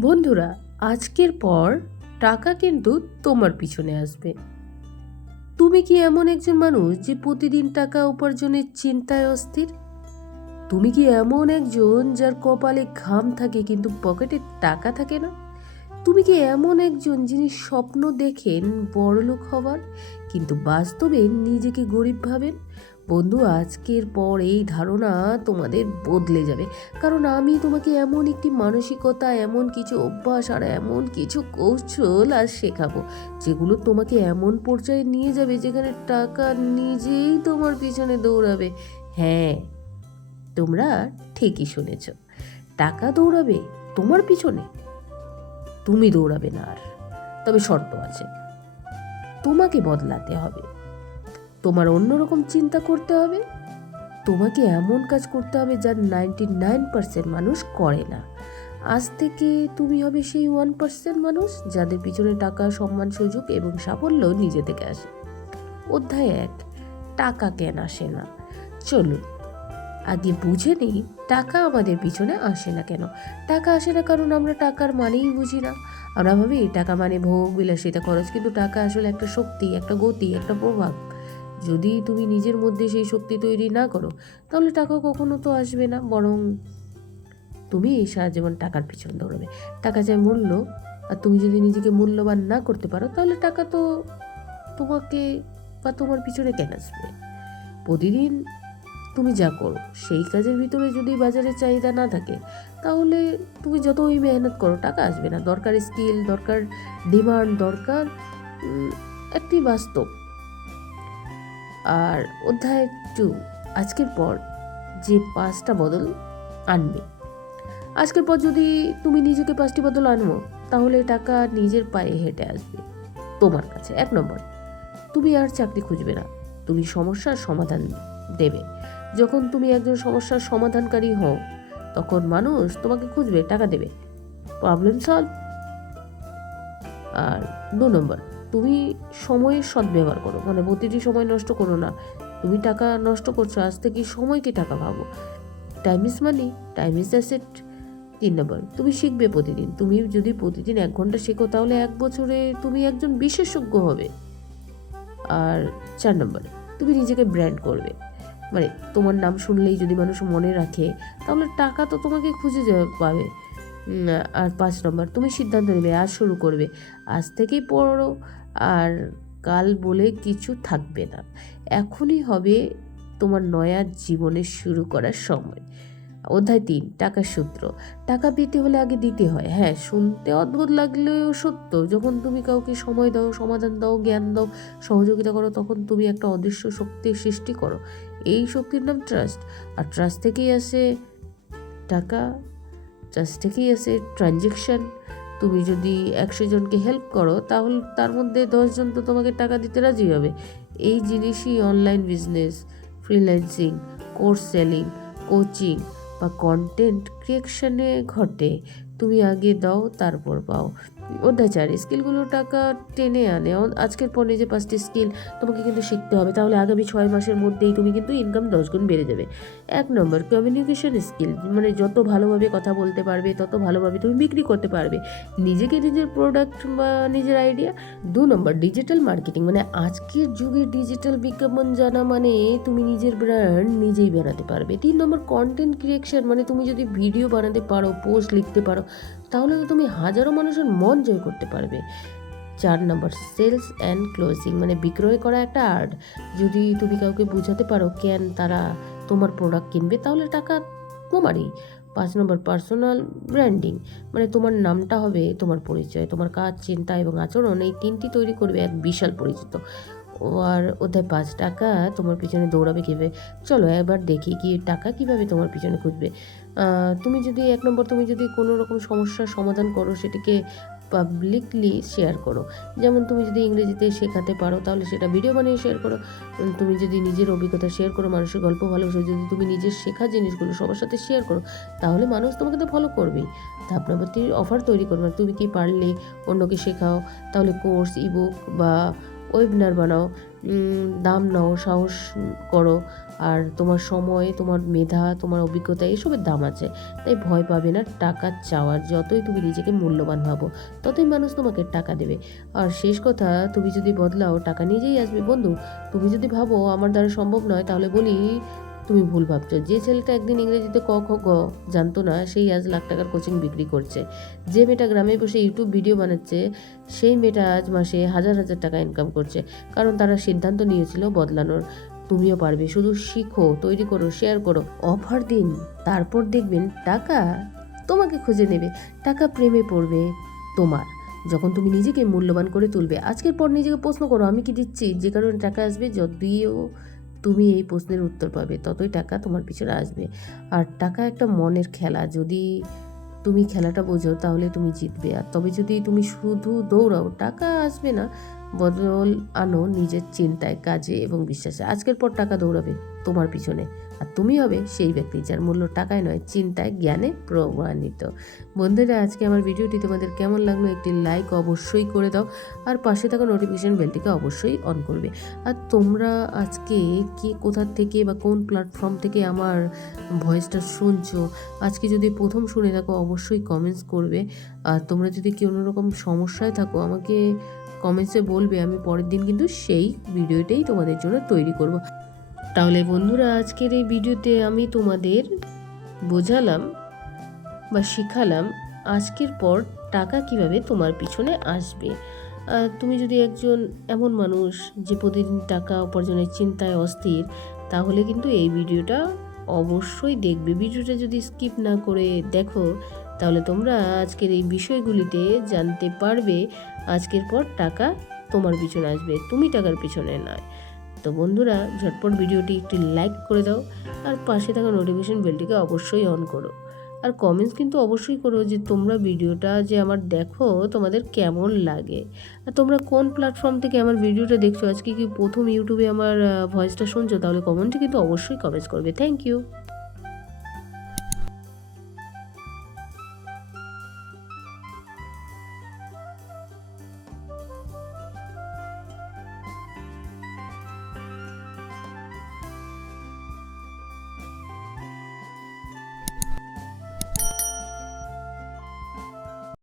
বন্ধুরা, আজকের পর টাকা কিন্তু তোমার পিছনে আসবে। তুমি কি এমন একজন মানুষ যে প্রতিদিন টাকা উপার্জনের চিন্তায় অস্থির? তুমি কি এমন একজন যার কপালে ঘাম থাকে কিন্তু পকেটে টাকা থাকে না? তুমি কি এমন একজন যিনি স্বপ্ন দেখেন বড়লোক হবার, কিন্তু বাস্তবে নিজেকে গরিব ভাবেন? বন্ধু, আজকের পর এই ধারণা তোমাদের বদলে যাবে। কারণ আমি তোমাকে এমন একটি মানসিকতা, এমন কিছু অভ্যাস আর এমন কিছু কৌশল আর শেখাবো, যেগুলো তোমাকে এমন পর্যায়ে নিয়ে যাবে যেখানে টাকা নিজেই তোমার পিছনে দৌড়াবে। হ্যাঁ তোমরা ঠিকই শুনেছ। টাকা দৌড়াবে তোমার পিছনে, তুমি দৌড়াবে না আর। তবে শর্ত আছে, তোমাকে বদলাতে হবে। তোমার অন্যরকম চিন্তা করতে হবে। তোমাকে এমন কাজ করতে হবে যার নাইনটি নাইন পার্সেন্ট মানুষ করে না। আজ থেকে তুমি হবে সেই ওয়ান পার্সেন্ট মানুষ যাদের পিছনে টাকা, সম্মান, সুযোগ এবং সাফল্য নিজে থেকে আসে। অধ্যায় এক, টাকা কেন আসে না? চলুন, আগে বুঝে নিই টাকা আমাদের পিছনে আসে না কেন? টাকা আসে না কারণ আমরা টাকার মানেই বুঝি না। আমরা ভাবি, টাকা মানে ভোগ, বিলাসিতা, খরচ। কিন্তু টাকা আসলে একটা শক্তি, একটা গতি, একটা প্রভাব। যদি তুমি নিজের মধ্যে সেই শক্তি তৈরি না করো, তাহলে টাকা কখনো তো আসবে না। বরং তুমি সারা জীবন টাকার পিছনে দৌড়াবে। টাকা চাই মূল্য, আর তুমি যদি নিজেকে মূল্যবান না করতে পারো, তাহলে টাকা তো তোমাকে বা তোমার পিছনে কেন আসবে? প্রতিদিন তুমি যা করো, সেই কাজের ভিতরে যদি বাজারে চাহিদা না থাকে, তাহলে তুমি যতই মেহনত করো, টাকা আসবে না। দরকার স্কিল দরকার ডিমান্ড দরকার একটি বাস্তব আর অধ্যায় টু, আজকের পর যে পাঁচটা বদল আনবে। আজকের পর যদি তুমি নিজেকে পাঁচটি বদল আনব তাহলে টাকা নিজের পায়ে হেঁটে আসবে। তোমার কাছে, এক নম্বর, তুমি আর চাকরি খুঁজবে না। তুমি সমস্যার সমাধান দেবে। যখন তুমি একজন সমস্যার সমাধানকারী হও, তখন মানুষ তোমাকে খুঁজবে, টাকা দেবে। প্রবলেম সলভ আর দু নম্বর তুমি সময়ের সদ্ব্যবহার করো। মানে প্রতিটি সময় নষ্ট করো না। তুমি টাকা নষ্ট করছ, আজ থেকে সময়কে টাকা ভাবো। Time is money time is asset তিন নম্বর, তুমি শিখবে প্রতিদিন। তুমি যদি প্রতিদিন এক ঘণ্টা শেখো, তাহলে এক বছরে তুমি একজন বিশেষজ্ঞ হবে। আর চার নম্বরে, তুমি নিজেকে ব্র্যান্ড করবে। মানে তোমার নাম শুনলেই যদি মানুষ মনে রাখে, তাহলে টাকা তো তোমাকে খুঁজে পাবে। আর পাঁচ নম্বর, তুমি সিদ্ধান্ত নেবে, আর শুরু করবে। আজ থেকেই পড়ো, আর কাল বলে কিছু থাকবে না। এখনই হবে তোমার নয়া জীবনের শুরু করার সময়। অধ্যায় তিন, টাকার সূত্র। টাকা পেতে হলে আগে দিতে হয়। হ্যাঁ শুনতে অদ্ভুত লাগলেও সত্য। যখন তুমি কাউকে সময় দাও, সমাধান দাও, জ্ঞান দাও, সহযোগিতা করো, তখন তুমি একটা অদৃশ্য শক্তির সৃষ্টি করো। এই শক্তির নাম ট্রাস্ট আর ট্রাস্ট থেকেই আসে টাকা। ট্রাস্ট থেকেই আছে ট্রানজেকশন তুমি যদি একশো জনকে হেল্প করো, তাহলে তার মধ্যে দশজন তো তোমাকে টাকা দিতে রাজি হবে। এই জিনিসই online business freelancing course selling coaching বা কন্টেন্ট ক্রিয়েশনে ঘটে। তুমি আগে দাও, তারপর পাও। অত্যাচার স্কিলগুলো টাকা টেনে আনে। আজকের পরে যে পাঁচটি স্কিল তোমাকে কিন্তু শিখতে হবে। তাহলে আগামী ছয় মাসের মধ্যেই তুমি কিন্তু ইনকাম দশ গুণ বেড়ে যাবে। এক নম্বর কমিউনিকেশন স্কিল মানে যত ভালোভাবে কথা বলতে পারবে, তত ভালোভাবে তুমি বিক্রি করতে পারবে। নিজেকে নিজের প্রোডাক্ট বা নিজের আইডিয়া দু নম্বর ডিজিটাল মার্কেটিং মানে আজকের যুগে ডিজিটাল বিজ্ঞাপন জানা মানে তুমি নিজের ব্র্যান্ড নিজেই বানাতে পারবে। তিন নম্বর কন্টেন্ট ক্রিয়েশন মানে তুমি যদি ভিডিও বানাতে পারো পোস্ট লিখতে পারো তাহলে তুমি হাজারো মানুষের মন জয় করতে পারবে। চার নম্বর, সেলস অ্যান্ড ক্লোজিং মানে বিক্রয় করা একটা আর্ট। যদি তুমি কাউকে বোঝাতে পারো, কেন তারা তোমার প্রোডাক্ট কিনবে, তাহলে টাকা তোমারই। পাঁচ নম্বর পার্সোনাল ব্র্যান্ডিং মানে তোমার নামটা হবে তোমার পরিচয়, তোমার কাজ, চিন্তা এবং আচরণ, এই তিনটি তৈরি করবে এক বিশাল পরিচিত। ও আর ওদের পাঁচ টাকা তোমার পিছনে দৌড়াবে কীভাবে? চলো এবার দেখি কি টাকা কীভাবে তোমার পিছনে খুঁজবে। তুমি যদি এক নম্বর তুমি যদি কোনো রকম সমস্যার সমাধান করো, সেটাকে পাবলিকলি শেয়ার করো। যেমন তুমি যদি ইংরেজিতে শেখাতে পারো, তাহলে সেটা ভিডিও বানিয়ে শেয়ার করো। তুমি যদি নিজের অভিজ্ঞতা শেয়ার করো, মানুষের গল্প ভালোবাসো, যদি তুমি নিজের শেখা জিনিসগুলো সবার সাথে শেয়ার করো, তাহলে মানুষ তোমাকে তো ফলো করবেই। আপনার প্রতি অফার তৈরি করবে। তুমি কি পারলে অন্যকে শেখাও? তাহলে কোর্স ইবুক বা ওয়েবিনার বানাও দাম নাও, সাহস করো, আর তোমার সময়, তোমার মেধা, তোমার অভিজ্ঞতা, এসবের দাম আছে। তাই ভয় পাবে না, টাকা চাওয়ার যতই তুমি নিজেকে মূল্যবান ভাবো, ততই মানুষ তোমাকে টাকা দেবে। আর শেষ কথা, তুমি যদি বদলাও, টাকা নিজেই আসবে। বন্ধু, তুমি যদি ভাবো, আমার দ্বারা সম্ভব নয় তাহলে বলি তুমি ভুল ভাবছ। যে ছেলেটা একদিন ইংরেজিতে ক, খ, গ জানতো না, সেই আজ লাখ টাকার কোচিং বিক্রি করছে। যে মেয়েটা গ্রামে বসে ইউটিউব ভিডিও বানাচ্ছে, সেই মেয়েটা আজ মাসে হাজার হাজার টাকা ইনকাম করছে। কারণ তারা সিদ্ধান্ত নিয়েছিল বদলানোর। তুমিও পারবে, শুধু শিখো, তৈরি করো শেয়ার করো। অফার দিন, তারপর দেখবেন টাকা তোমাকে খুঁজে নেবে। টাকা প্রেমে পড়বে তোমার। যখন তুমি নিজেকে মূল্যবান করে তুলবে, আজকের পর নিজেকে প্রশ্ন করো, আমি কি দিচ্ছি? যে কারণে টাকা আসবে, যদিও তুমি এই প্রশ্নের উত্তর পাবে, ততই টাকা তোমার পিছনে আসবে। আর টাকা একটা মনের খেলা, যদি তুমি খেলাটা বোঝো তাহলে তুমি জিতবে। আর তবে যদি তুমি শুধু দৌড়াও, টাকা আসবে না। বদল আনো নিজের চিন্তায়, কাজে এবং বিশ্বাসে। আজকের পর টাকা দৌড়াবে তোমার পিছনে। আর তুমি হবে সেই ব্যক্তি যার মূল্য টাকায় নয়, চিন্তায়, জ্ঞানে প্রমাণিত। বন্ধুরা, আজকে আমার ভিডিওটি তোমাদের কেমন লাগল একটি লাইক অবশ্যই করে দাও। আর পাশে থাকা নোটিফিকেশান বেলটিকে অবশ্যই অন করবে। আর তোমরা আজকে কে, কোথা থেকে বা কোন প্ল্যাটফর্ম থেকে আমার ভয়েসটা শুনছো? আজকে যদি প্রথম শুনে থাকো, অবশ্যই কমেন্টস করবে। আর তোমরা যদি কোনো রকম সমস্যায় থাকো, আমাকে কমেন্টসে বলবে, আমি পরের দিন কিন্তু সেই ভিডিওটাই তোমাদের জন্য তৈরি করব। তাহলে বন্ধুরা, আজকের এই ভিডিওতে আমি তোমাদের বোঝালাম বা শিখালাম আজকের পর টাকা কীভাবে তোমার পিছনে আসবে। তুমি যদি একজন এমন মানুষ যে প্রতিদিন টাকা উপার্জনের চিন্তায় অস্থির, তাহলে কিন্তু এই ভিডিওটা অবশ্যই দেখবে। ভিডিওটা যদি স্কিপ না করে দেখো, তাহলে তোমরা আজকের এই বিষয়গুলিতে জানতে পারবে আজকের পর টাকা তোমার পিছনে আসবে, তুমি টাকার পিছনে নয়। তো বন্ধুরা, ঝটপট ভিডিওটি একটি লাইক করে দাও আর পাশে থাকা নোটিফিকেশন বেলটিকে অবশ্যই অন করো। আর কমেন্টস কিন্তু অবশ্যই করো যে তোমরা ভিডিওটা যে আমার দেখো তোমাদের কেমন লাগে। আর তোমরা কোন প্ল্যাটফর্ম থেকে আমার ভিডিওটা দেখছ, আজকে কি প্রথম ইউটিউবে আমার ভয়েসটা শুনছো, তাহলে কমেন্টে কিন্তু অবশ্যই কমেন্টস করবে। Thank you